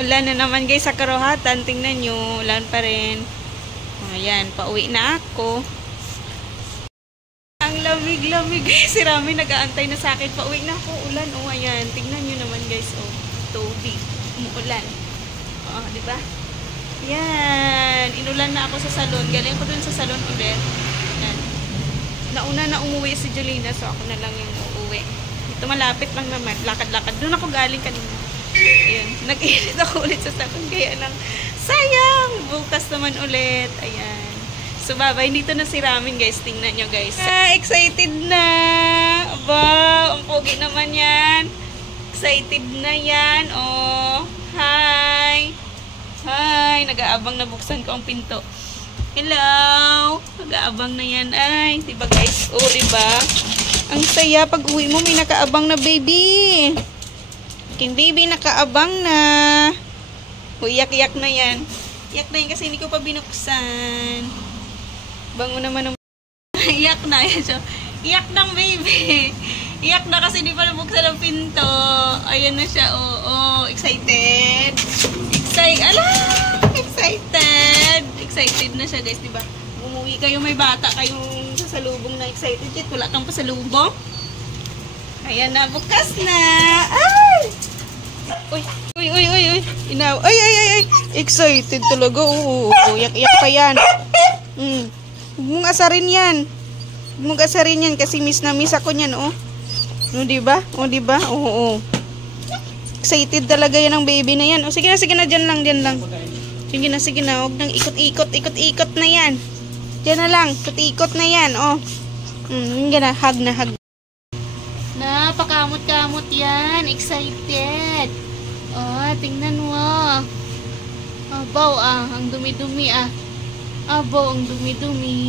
Ulan na naman guys sa Karohatan. Tingnan nyo, ulan pa rin. Ayan, pauwi na ako. Ang lamig-lamig guys. Si Rami nag-aantay na sa akin. Pauwi na ako, ulan. Oh, ayan. Tingnan nyo naman guys. Oh, tubig. Umuulan. Oh, di ba? Ayan. Inulan na ako sa salon. Galing ko dun sa salon ulit. Ayan. Nauna na umuwi si Julina. So, ako na lang yung uuwi. Ito malapit lang naman. Lakad-lakad. Doon ako galing kanina. Ayan. Nag-init ako ulit sa salon. Kaya nang sayang. Bukas naman ulit. Ayan. So, babay. Dito na si Ramin, guys. Tingnan nyo, guys. Excited na. Aba, ang pogi naman yan. Excited na yan. Oh, hi. Hi. Nag-aabang na buksan ko ang pinto. Hello. Nag-aabang na yan. Ay, diba, guys? Oh, diba? Ang saya. Pag uwi mo, may nakaabang na baby. King baby, nakaabang na. Iyak-iyak na yan. Iyak na yan kasi hindi ko pa binuksan. Bango naman ng iyak na yan siya. Iyak ng baby. Iyak na kasi hindi pa nabuksan ang pinto. Ayan na siya. Oo, excited. Ala! Excited. Excited na siya, guys, diba? Umuwi kayo, may bata kayong sasalubong na excited. Yet, wala kang pasalubong. Ayan na, bukas na. Ay! Uy. Inaw. Ay. Excited talaga. Oo. Iyak-iyak pa yan. Huwag mong asarin yan. Huwag mong asarin yan kasi miss na miss ako niyan, oh. No, diba? Oh, diba? Oo. Excited talaga yan ang baby na yan. Oh, sige na. Dyan lang. Sige na. Huwag nang ikot-ikot na yan. Dyan na lang. Ikot na yan, oh. Yan na. Hug na. Napakamot-kamot yan. Excited. Oh, tingnan mo. Abaw, ang dumi-dumi, Abaw, ang dumi-dumi.